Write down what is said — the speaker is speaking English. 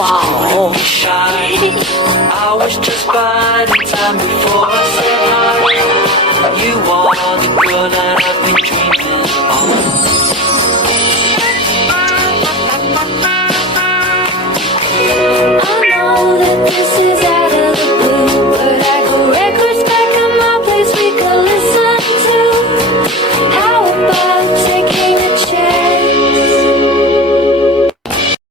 Wow. Shy. I was just biding time before I said hi. You are the girl that I've been dreaming